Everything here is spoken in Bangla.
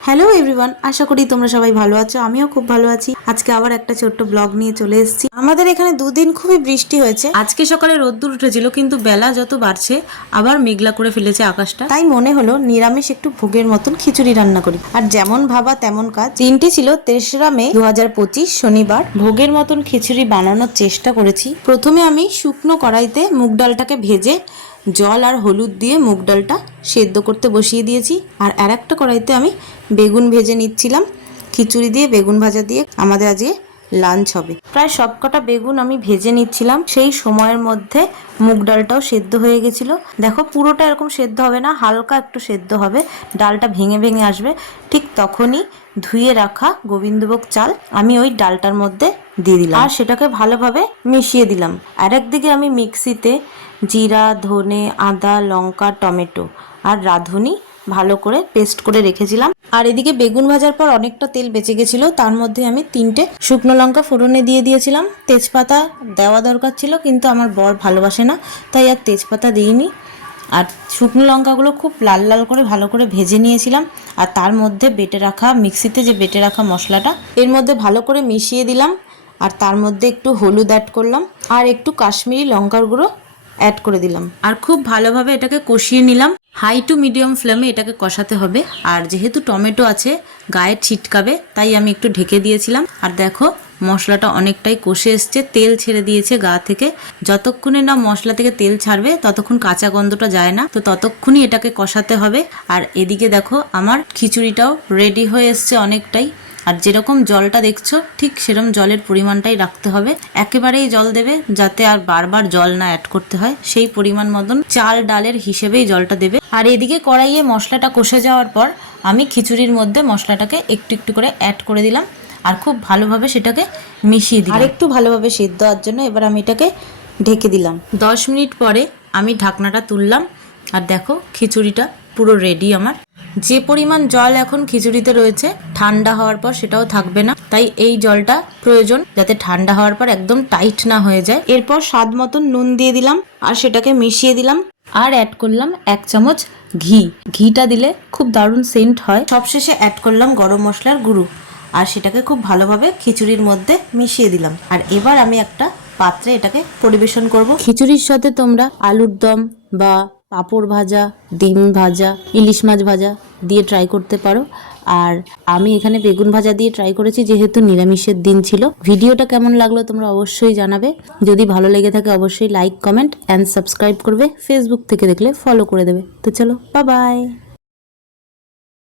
হ্যালো এভরিওয়ান, আশা করি তোমরা সবাই ভালো আছো। আমিও খুব ভালো আছি। আজকে আবার একটা ছোট্ট ব্লগ নিয়ে চলে এসেছি। আমাদের এখানে দুদিন খুবই বৃষ্টি হয়েছে। আজকে সকালে রোদ্দুর উঠেছিল, কিন্তু বেলা যত বাড়ছে আবার মেঘলা করে ফেলেছে আকাশটা। তাই মনে হলো নিরামিষ একটু ভোগের মতন খিচুড়ি রান্না করি। আর যেমন ভাবা তেমন কাজ। দিনটি ছিল 3রা মে 2025 শনিবার। ভোগের মতন খিচুড়ি বানানোর চেষ্টা করেছি। প্রথমে আমি শুকনো কড়াইতে মুগ ডালটাকে ভেজে জল আর হলুদ দিয়ে মুগ ডালটা সেদ্ধ করতে বসিয়ে দিয়েছি। আর আরেকটা কড়াইতে আমি বেগুন ভেজে নিচ্ছিলাম। খিচুড়ি দিয়ে বেগুন ভাজা দিয়ে আমাদের আজকে লাঞ্চ হবে। প্রায় সবকটা বেগুন আমি ভেজে নিচ্ছিলাম। সেই সময়ের মধ্যে মুগ ডালটাও সেদ্ধ হয়ে গেছিলো। দেখো, পুরোটা এরকম সেদ্ধ হবে না, হালকা একটু সেদ্ধ হবে, ডালটা ভেঙে ভেঙে আসবে। ঠিক তখনই ধুয়ে রাখা গোবিন্দভোগ চাল আমি ওই ডালটার মধ্যে দিয়ে দিলাম আর সেটাকে ভালোভাবে মিশিয়ে দিলাম। আর একদিকে আমি মিক্সিতে জিরা, ধনে, আদা, লঙ্কা, টমেটো আর রাঁধুনি ভালো করে পেস্ট করে রেখেছিলাম। আর এদিকে বেগুন ভাজার পর অনেকটা তেল বেঁচে গেছিলো, তার মধ্যে আমি 3টে শুকনো লঙ্কা ফোড়নে দিয়ে দিয়েছিলাম। তেজপাতা দেওয়া দরকার ছিল, কিন্তু আমার বর ভালোবাসে না, তাই আর তেজপাতা দিইনি। আর শুকনো লঙ্কাগুলো খুব লাল লাল করে ভালো করে ভেজে নিয়েছিলাম। আর তার মধ্যে বেটে রাখা, মিক্সিতে যে বেটে রাখা মশলাটা এর মধ্যে ভালো করে মিশিয়ে দিলাম। আর তার মধ্যে একটু হলুদ অ্যাড করলাম আর একটু কাশ্মীরি লঙ্কার গুঁড়ো অ্যাড করে দিলাম। আর খুব ভালোভাবে এটাকে কষিয়ে নিলাম। হাই টু মিডিয়াম ফ্লেমে এটাকে কষাতে হবে। আর যেহেতু টমেটো আছে, গায়ে ছিটকাবে, তাই আমি একটু ঢেকে দিয়েছিলাম। আর দেখো, মশলাটা অনেকটাই কষে এসছে, তেল ছেড়ে দিয়েছে গা থেকে। যতক্ষণে না মশলা থেকে তেল ছাড়বে ততক্ষণ কাঁচা গন্ধটা যায় না, তো ততক্ষণই এটাকে কষাতে হবে। আর এদিকে দেখো, আমার খিচুড়িটাও রেডি হয়ে এসছে অনেকটাই। আর যেরকম জলটা দেখছো, ঠিক সেরকম জলের পরিমাণটাই রাখতে হবে। একেবারেই জল দেবে, যাতে আর বারবার জল না অ্যাড করতে হয়। সেই পরিমাণ মতন চাল ডালের হিসেবেই জলটা দেবে। আর এদিকে কড়াইয়ে মশলাটা কষে যাওয়ার পর আমি খিচুড়ির মধ্যে মশলাটাকে একটু একটু করে অ্যাড করে দিলাম আর খুব ভালোভাবে সেটাকে মিশিয়ে দিলাম। আর একটু ভালোভাবে সিদ্ধ হওয়ার জন্য এবার আমি এটাকে ঢেকে দিলাম। 10 মিনিট পরে আমি ঢাকনাটা তুললাম। আর দেখো, খিচুড়িটা পুরো রেডি আমার। যে পরিমাণ জল এখন খিচুড়িতে রয়েছে, ঠান্ডা হওয়ার পর সেটাও থাকবে না, তাই এই জলটা প্রয়োজন, যাতে ঠান্ডা হওয়ার পর একদম টাইট না হয়ে যায়। এরপর স্বাদ মতন নুন দিয়ে দিলাম আর সেটাকে মিশিয়ে দিলাম। আর অ্যাড করলাম 1 চামচ ঘি। ঘিটা দিলে খুব দারুণ সেন্ট হয়। সবশেষে অ্যাড করলাম গরম মশলার গুঁড়ো আর সেটাকে খুব ভালোভাবে খিচুড়ির মধ্যে মিশিয়ে দিলাম। আর এবার আমি একটা পাত্রে এটাকে পরিবেশন করব। খিচুড়ির সাথে তোমরা আলুর দম বা পাঁপড় ভাজা, ডিম ভাজা, ইলিশ মাছ ভাজা দিয়ে ট্রাই করতে পারো। আর আমি এখানে বেগুন ভাজা দিয়ে ট্রাই করেছি, যেহেতু নিরামিষের দিন ছিল। ভিডিওটা কেমন লাগলো তোমরা অবশ্যই জানাবে। যদি ভালো লেগে থাকে অবশ্যই লাইক, কমেন্ট অ্যান্ড সাবস্ক্রাইব করবে। ফেসবুক থেকে দেখলে ফলো করে দেবে। তো চলো, বাই বাই।